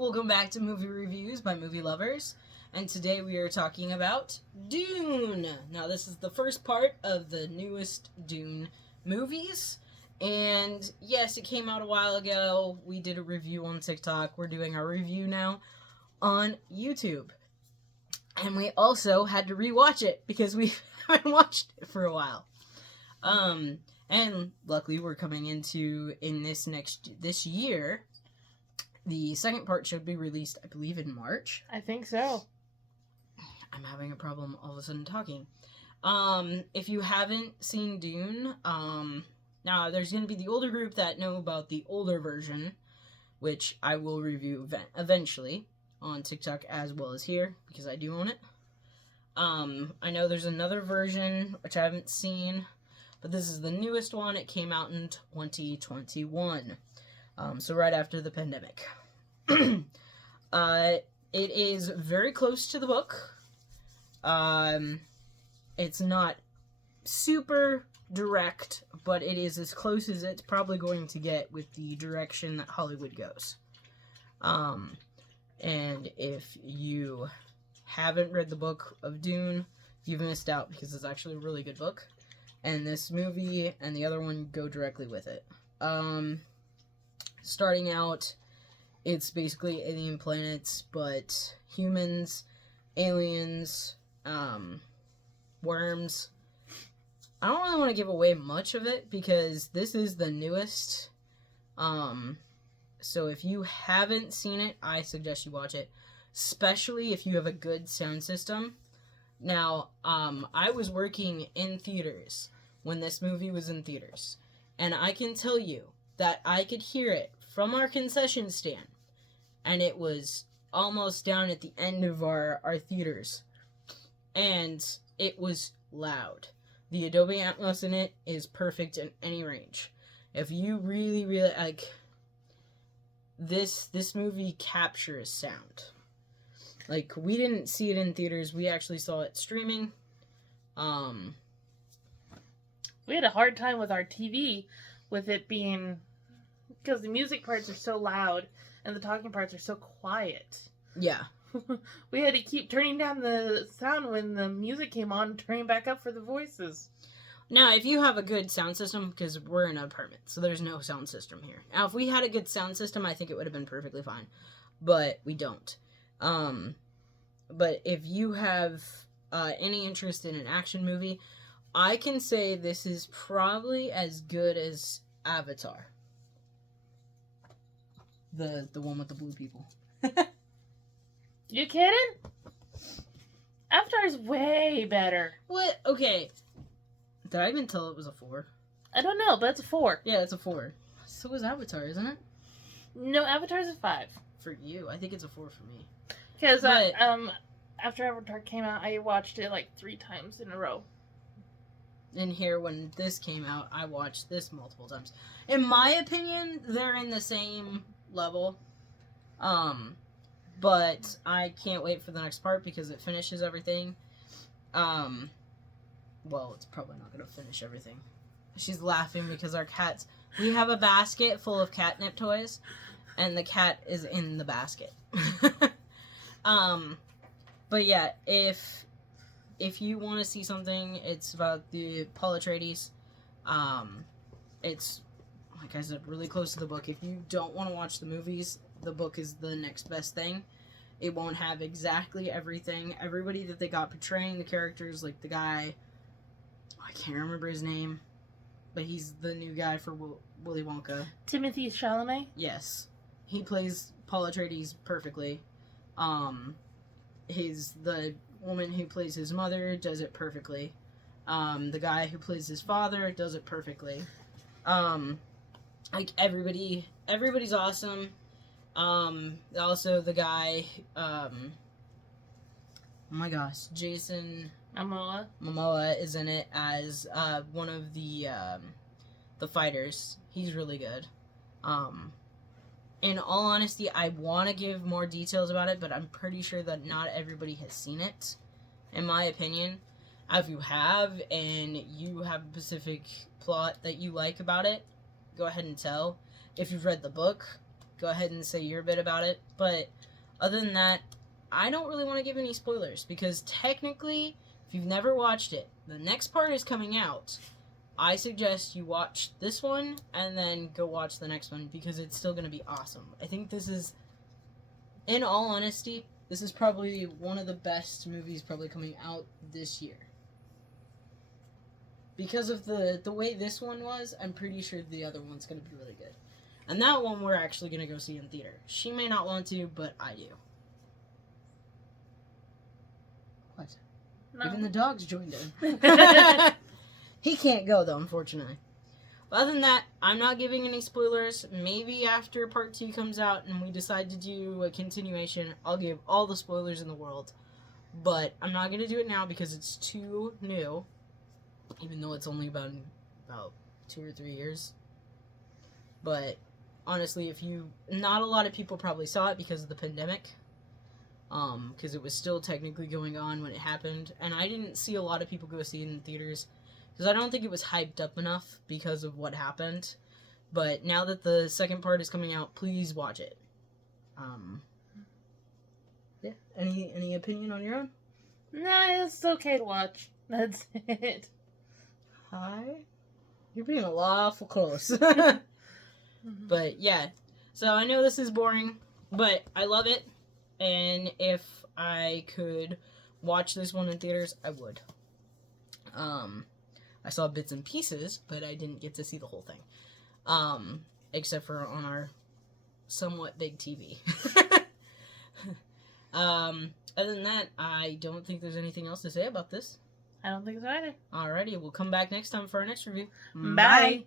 Welcome back to Movie Reviews by Movie Lovers, and today we are talking about Dune. Now, this is the first part of the newest Dune movies, and yes, it came out a while ago. We did a review on TikTok. We're doing our review now on YouTube. And we also had to rewatch it because we haven't watched it for a while. And luckily we're coming into, this year, the second part should be released, I believe, in March. I think so. I'm having a problem all of a sudden talking. If you haven't seen Dune, now there's going to be the older group that know about the older version, which I will review eventually on TikTok as well as here, because I do own it. I know there's another version, which I haven't seen, but this is the newest one. It came out in 2021, so right after the pandemic. It is very close to the book. It's not super direct, but it is as close as it's probably going to get with the direction that Hollywood goes. And if you haven't read the book of Dune, you've missed out, because it's actually a really good book. And this movie and the other one go directly with it. Starting out, it's basically alien planets, but humans, aliens, worms. I don't really want to give away much of it, because this is the newest. So if you haven't seen it, I suggest you watch it, especially if you have a good sound system. Now, I was working in theaters when this movie was in theaters, and I can tell you that I could hear it from our concession stand, and it was almost down at the end of our theaters, and it was loud. The Dolby Atmos in it is perfect in any range. If you really, really, like, this movie captures sound. Like, we didn't see it in theaters, we actually saw it streaming. We had a hard time with our TV with it being, because the music parts are so loud and the talking parts are so quiet. Yeah. We had to keep turning down the sound when the music came on and turning back up for the voices. Now, if you have a good sound system, because we're in an apartment, so there's no sound system here. Now, if we had a good sound system, I think it would have been perfectly fine. But we don't. But if you have any interest in an action movie, I can say this is probably as good as Avatar. The one with the blue people. You kidding? Avatar's way better. What? Okay. Did I even tell it was a 4? I don't know, but it's a 4. Yeah, it's a 4. So is Avatar, isn't it? No, Avatar's a 5. For you. I think it's a 4 for me. Because, after Avatar came out, I watched it like 3 times in a row. In here, when this came out, I watched this multiple times. In my opinion, they're in the same level. But I can't wait for the next part because it finishes everything. Well, it's probably not going to finish everything. She's laughing because our cats... We have a basket full of catnip toys, and the cat is in the basket. But yeah, if you want to see something, it's about the Paul Atreides. It's, like I said, really close to the book. If you don't want to watch the movies, the book is the next best thing. It won't have exactly everything. Everybody that they got portraying the characters, like the guy... I can't remember his name, but he's the new guy for Willy Wonka. Timothy Chalamet? Yes. He plays Paul Atreides perfectly. The woman who plays his mother does it perfectly. The guy who plays his father does it perfectly. Like, everybody's awesome. Also the guy, oh my gosh, Jason Momoa is in it as one of the fighters. He's really good. In all honesty, I want to give more details about it, but I'm pretty sure that not everybody has seen it, in my opinion. If you have, and you have a specific plot that you like about it, go ahead and tell. If you've read the book, go ahead and say your bit about it. But other than that, I don't really want to give any spoilers because technically, if you've never watched it, the next part is coming out. I suggest you watch this one and then go watch the next one because it's still going to be awesome. I think this is, in all honesty, this is probably one of the best movies probably coming out this year. Because of the way this one was, I'm pretty sure the other one's going to be really good. And that one we're actually going to go see in theater. She may not want to, but I do. What? No. Even the dogs joined in. He can't go, though, unfortunately. But other than that, I'm not giving any spoilers. Maybe after part 2 comes out and we decide to do a continuation, I'll give all the spoilers in the world. But I'm not going to do it now because it's too new. Even though it's only about 2 or 3 years. But honestly, not a lot of people probably saw it because of the pandemic. Because it was still technically going on when it happened. And I didn't see a lot of people go see it in theaters. Because I don't think it was hyped up enough because of what happened. But now that the second part is coming out, please watch it. Yeah. Any opinion on your own? Nah, it's okay to watch. That's it. Hi? You're being a awful close. But yeah. So I know this is boring, but I love it. And if I could watch this one in theaters, I would. I saw bits and pieces, but I didn't get to see the whole thing. Except for on our somewhat big TV. Other than that, I don't think there's anything else to say about this. I don't think so either. Alrighty, we'll come back next time for our next review. Bye.